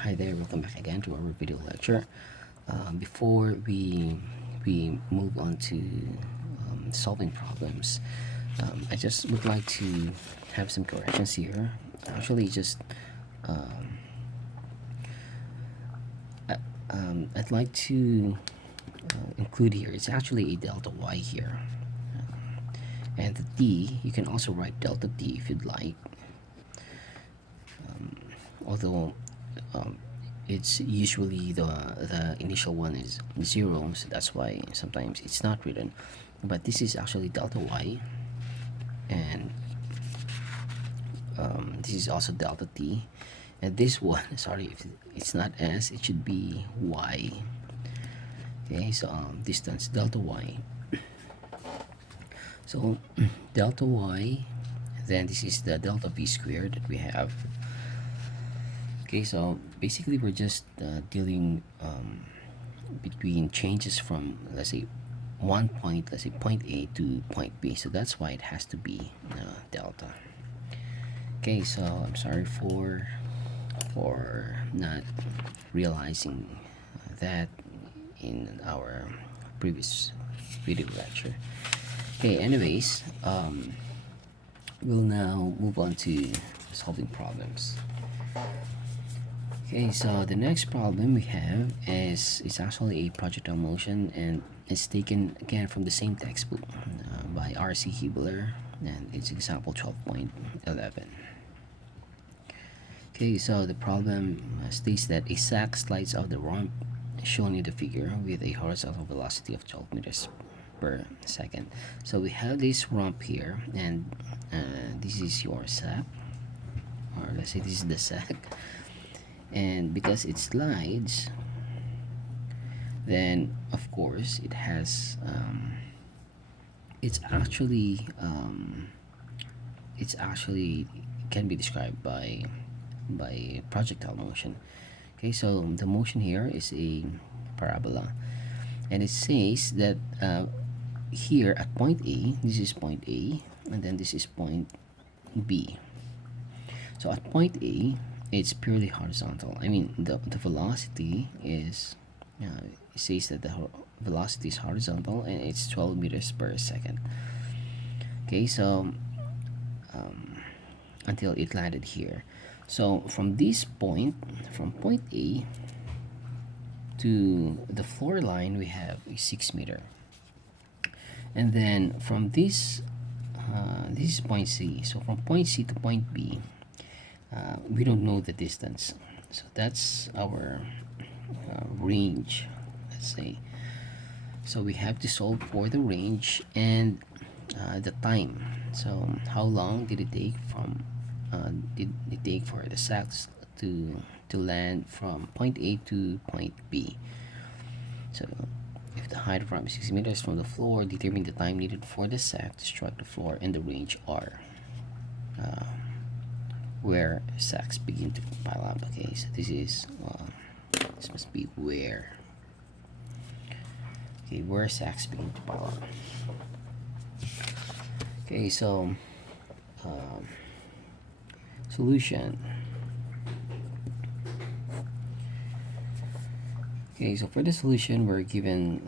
Hi there, welcome back again to our video lecture. Before we move on to solving problems, I just would like to have some corrections here. Actually, just um, I'd like to include here. It's actually a delta y here, and the d you can also write delta d if you'd like. Although um, it's usually the initial one is 0, so that's why sometimes it's not written, but this is actually delta y, and this is also delta t, and this one sorry, if it's not s, it should be y. Okay, so distance delta y, so delta y, then this is the delta v squared that we have. Okay, so basically we're just dealing between changes from, let's say, one point, let's say point A to point B, so that's why it has to be delta. Okay, so I'm sorry for not realizing that in our previous video lecture. Okay, anyways, we'll now move on to solving problems. Okay, so the next problem we have is it's actually a projectile motion, and it's taken again from the same textbook by R.C. Hubler, and it's example 12.11. Okay, so the problem states that a sack slides out the ramp shown in the figure with a horizontal velocity of 12 meters per second. So we have this ramp here, and this is your sack, or let's say this is the sack, and because it slides, then of course it has it's actually can be described by projectile motion. Okay, so the motion here is a parabola, and it says that here at point A, this is point A, and then this is point B. So at point A, it's purely horizontal. I mean, the velocity is, it says that the velocity is horizontal, and it's 12 meters per second. Okay, so until it landed here. So from this point, from point A to the floor line, we have a 6 meter, and then from this is point C. So from point C to point B, we don't know the distance, so that's our range, let's say. So we have to solve for the range and the time. So how long did it take for the sacks to land from point A to point B? So if the height of ramp is 6 meters from the floor, determine the time needed for the sack to strike the floor, and the range R, where sacks begin to pile up. Okay, so this must be where. Okay, where sacks begin to pile up. Okay, so solution. Okay, so for the solution, we're given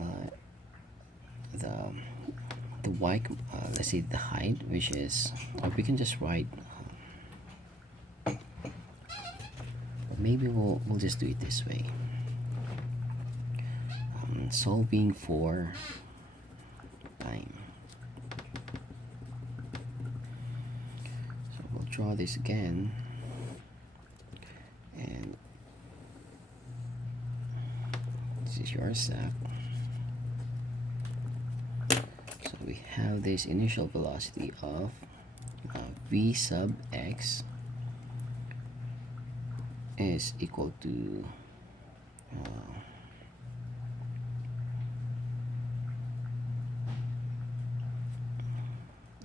the y, let's say the height, which is we can just write. Maybe we'll just do it this way. Solving for time. So we'll draw this again, and this is your sack. So we have this initial velocity of v sub x is equal to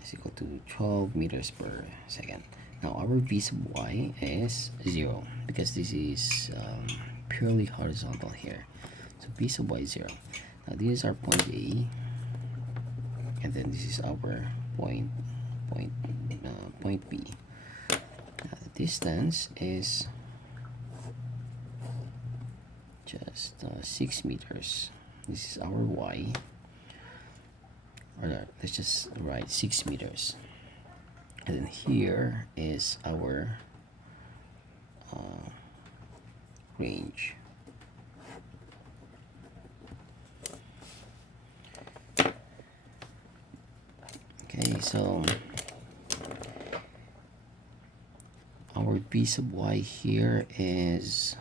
is equal to 12 meters per second. Now our v sub y is 0 because this is purely horizontal here. So v sub y is 0. Now this is our point A, and then this is our point B. Now the distance is just 6 meters. This is our y, or let's just write 6 meters, and then here is our range. Okay, so our v sub y here is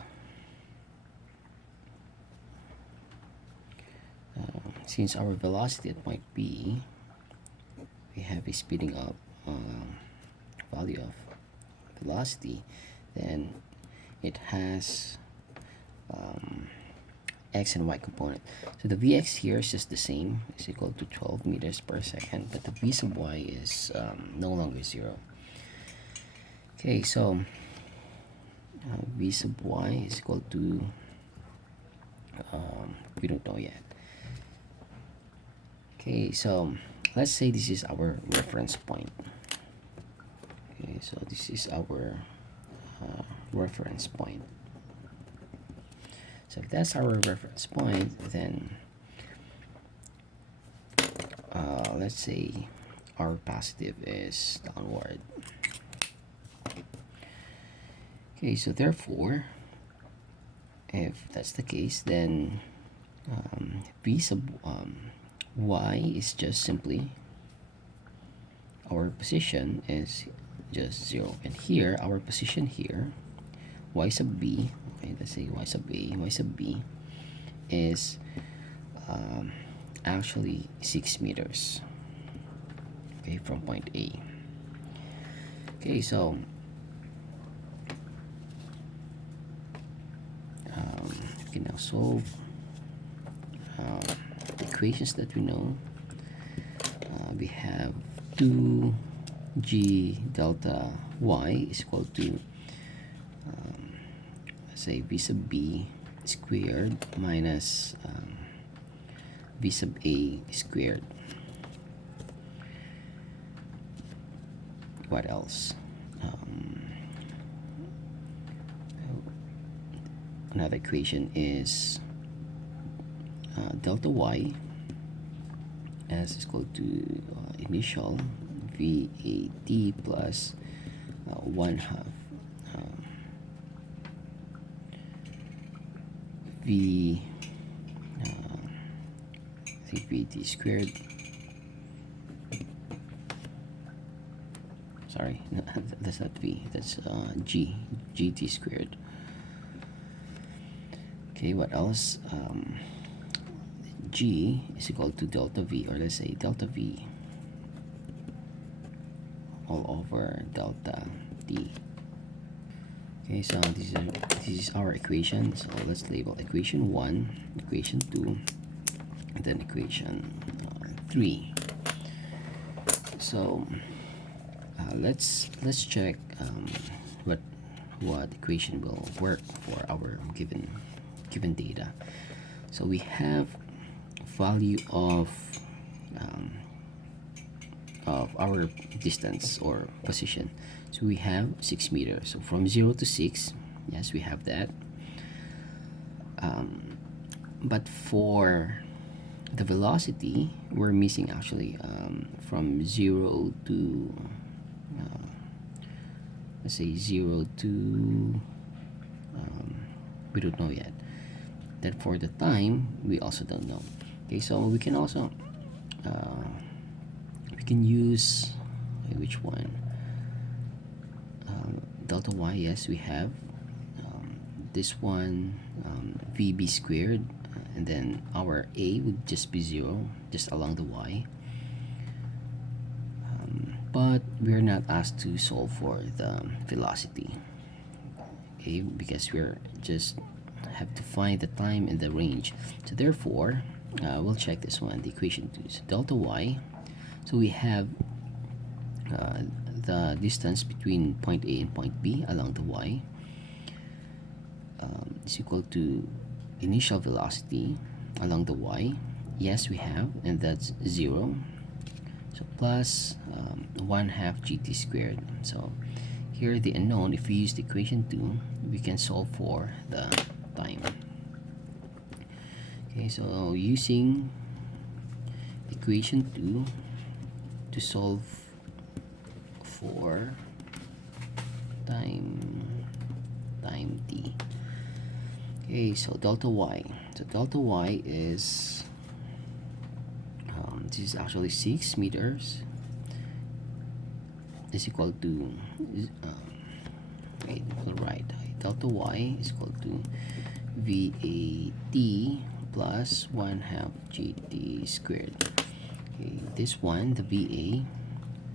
since our velocity at point B, we have a speeding up value of velocity, then it has x and y component. So the vx here is just the same, is equal to 12 meters per second, but the v sub y is no longer 0. Okay, so v sub y is equal to we don't know yet. Okay, so let's say this is our reference point. Okay, so this is our reference point. So if that's our reference point, then let's say our positive is downward. Okay, so therefore, if that's the case, then v sub y is just simply our position is just 0, and here our position here, y sub b, okay, let's say y sub a, y sub b is actually 6 meters, okay, from point A. Okay, so we can now solve the equations that we know. We have 2g delta y is equal to let's say v sub b squared minus v sub a squared. What else? Another equation is delta y as is equal to initial VAT plus 1/2 v I think VT squared, sorry, that's not V, that's GT squared. Okay, what else? G is equal to delta V, or let's say delta V all over delta D. Okay, so this is our equation. So let's label equation 1, equation 2, and then equation 3. So let's check what equation will work for our given data. So we have value of our distance or position. So we have 6 meters. So from 0 to 6, yes, we have that. But for the velocity, we're missing actually from 0 to let's say 0 to we don't know yet. Then for the time, we also don't know. Okay, so we can also we can use which one, delta y, yes, we have this one, VB squared, and then our A would just be 0 just along the y, but we're not asked to solve for the velocity, okay, because we're just have to find the time and the range. So therefore we'll check this one, the equation 2. So delta y, so we have the distance between point A and point B along the y is equal to initial velocity along the y, yes, we have, and that's 0. So plus 1/2 GT squared. So here the unknown, if we use the equation 2, we can solve for the time. Okay, so using equation 2 to solve for time t. Okay, so delta y. So delta y is this is actually 6 meters is equal to wait, we'll write delta y is equal to VAT plus 1/2 GT squared. Okay, this one, the VA,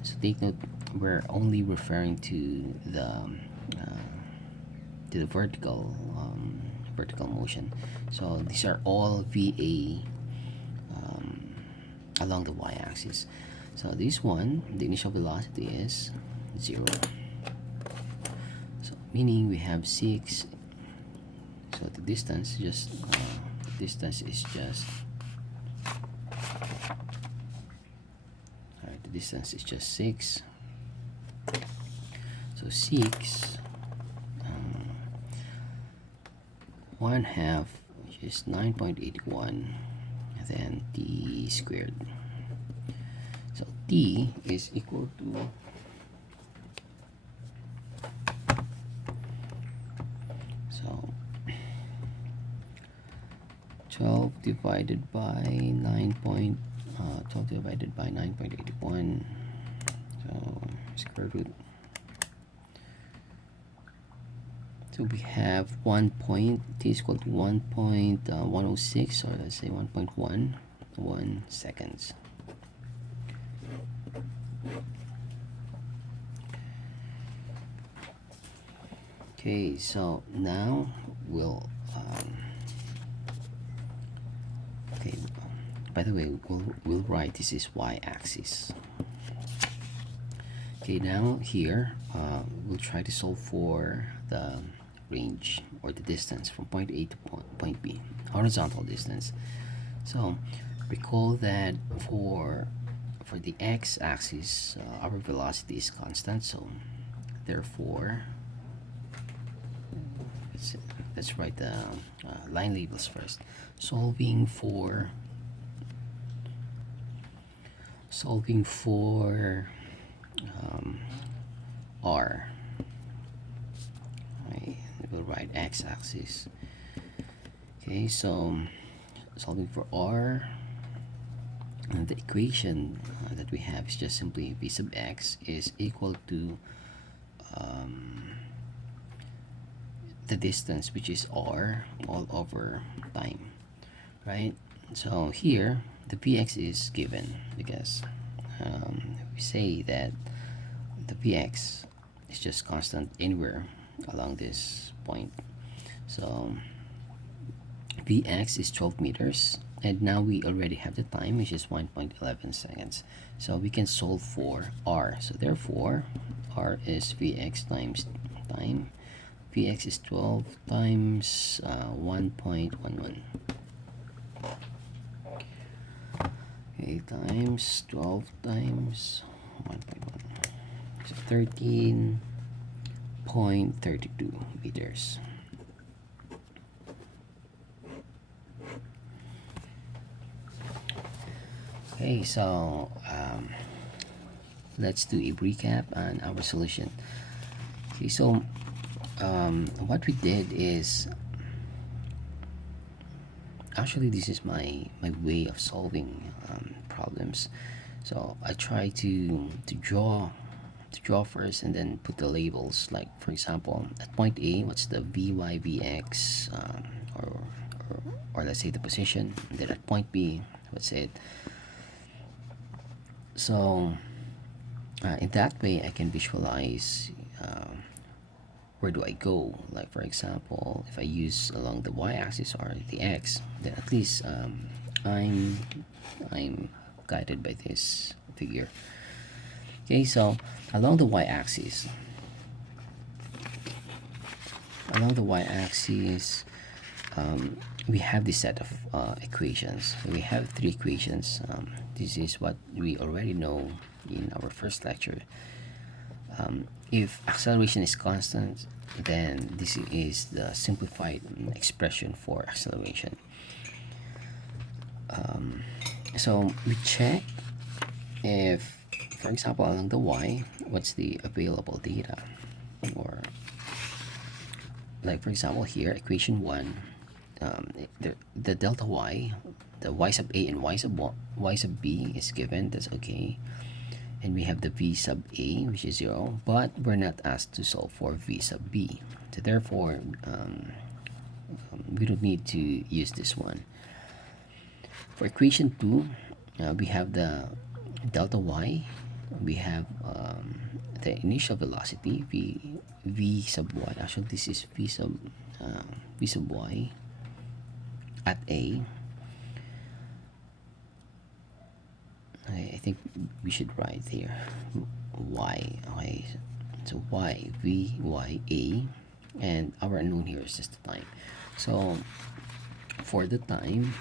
so take note, we're only referring to the vertical motion. So these are all VA along the y-axis. So this one, the initial velocity is 0. So meaning we have 6. So the distance is just 6. So 6 1/2, which is 9.81, and then t squared. So t is equal to so 12 divided by 9.81, so square root. So we have 1 point, t is equal to 1.106, or let's say 1.11 seconds. Okay, so now we'll okay, by the way, we'll write this is y-axis. Okay, now here we'll try to solve for the range or the distance from point A to point B, horizontal distance. So recall that for the x-axis our velocity is constant, so therefore let's write the line labels first. Solving for r, right, we'll write x-axis. Okay, so solving for r, and the equation that we have is just simply v sub x is equal to the distance, which is r, all over time, right? So here the px is given because we say that the px is just constant anywhere along this point. So Vx is 12 meters, and now we already have the time, which is 1.11 seconds. So we can solve for r. So therefore r is Vx times time. Vx is 12 times 1.11. Okay, times 12 times 1.1. So 13.32 meters. Okay, so let's do a recap on our solution. Okay, so what we did is, actually this is my way of solving problems. So I try to draw first and then put the labels. Like for example, at point A, what's the vy vx, or let's say the position. And then at point B, what's it. So in that way I can visualize where do I go. Like for example, if I use along the y-axis or the x, then at least I'm guided by this figure. Okay, so along the y-axis we have this set of equations. So we have 3 equations. This is what we already know in our first lecture. If acceleration is constant, then this is the simplified expression for acceleration. So we check if, for example, along the y, what's the available data, or like for example here, equation 1, the delta y, the y sub a and y sub b is given. That's okay. And we have the v sub a, which is 0, but we're not asked to solve for v sub b. So therefore, we don't need to use this one. For equation 2, we have the delta y, we have the initial velocity v sub y. Actually, this is v sub y at a. I think we should write here y. Okay, so y, v, y, a, and our unknown here is just the time. So for the time,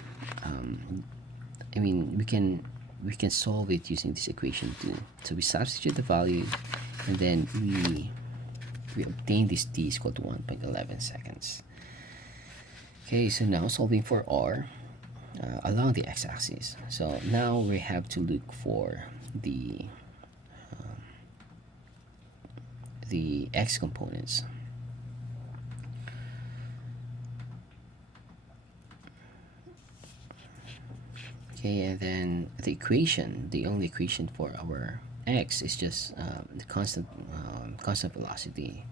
I mean, we can solve it using this equation too. So we substitute the value, and then we obtain this t is equal to 1.11 seconds. Okay, so now solving for r along the x-axis. So now we have to look for the x components. Okay, and then the equation, the only equation for our x is just the constant velocity.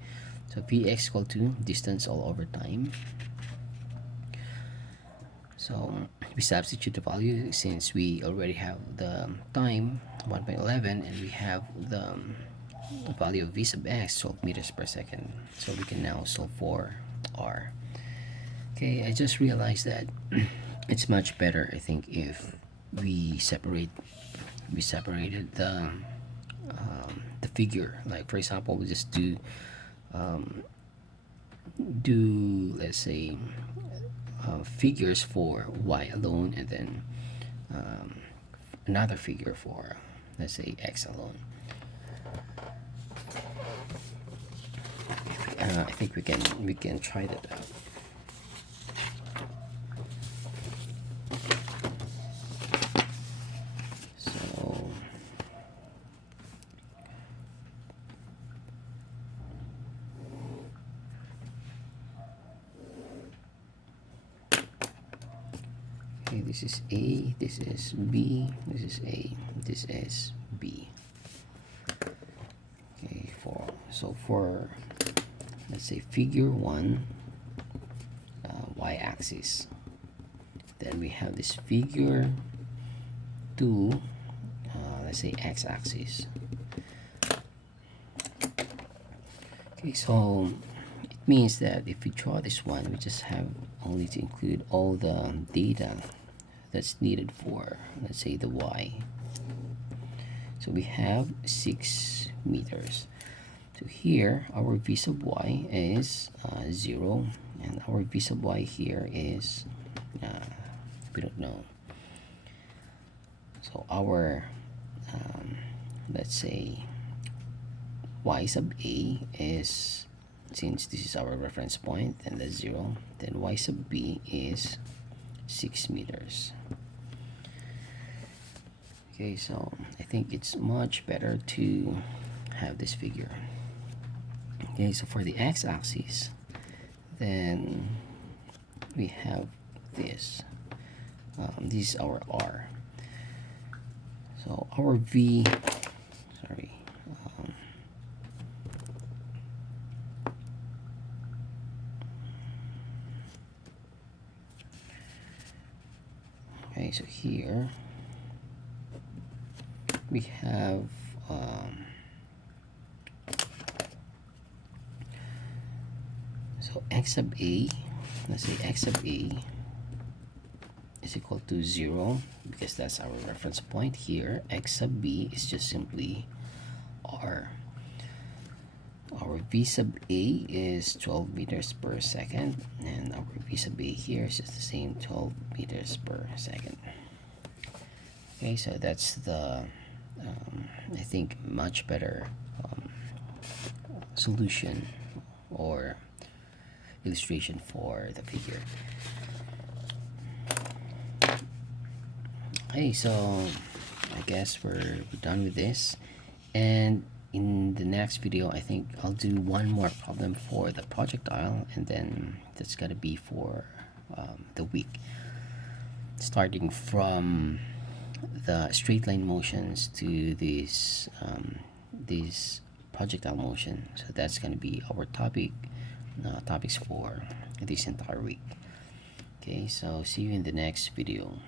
So Vx equal to distance all over time. So we substitute the value since we already have the time 1.11, and we have the value of v sub x 12 meters per second. So we can now solve for r. Okay, I just realized that it's much better, I think, if we separated the figure. Like for example, we just do let's say figures for y alone, and then another figure for, let's say, x alone. I think we can try that out. So okay, this is A, this is B, this is A, this is B. Okay, for let's say figure 1, y-axis, then we have this figure 2, let's say x-axis. Okay, so it means that if we draw this one, we just have only to include all the data that's needed for, let's say, the y. So we have 6 meters. So here our v sub y is 0, and our v sub y here is we don't know. So our let's say y sub a is, since this is our reference point and that's 0, then y sub b is 6 meters. Okay, so I think it's much better to have this figure. Okay, so for the x-axis, then we have this. This is our r. So our v, sorry, okay, so here we have so x sub a, let's say x sub a is equal to 0, because that's our reference point. Here x sub b is just simply r. Our v sub a is 12 meters per second, and our v sub a here is just the same, 12 meters per second. Okay, so that's the I think much better solution or illustration for the figure. Hey, so I guess we're done with this, and in the next video I think I'll do one more problem for the projectile, and then that's gonna be for the week, starting from the straight line motions to this projectile motion. So that's gonna be our topics for this entire week. Okay, so see you in the next video.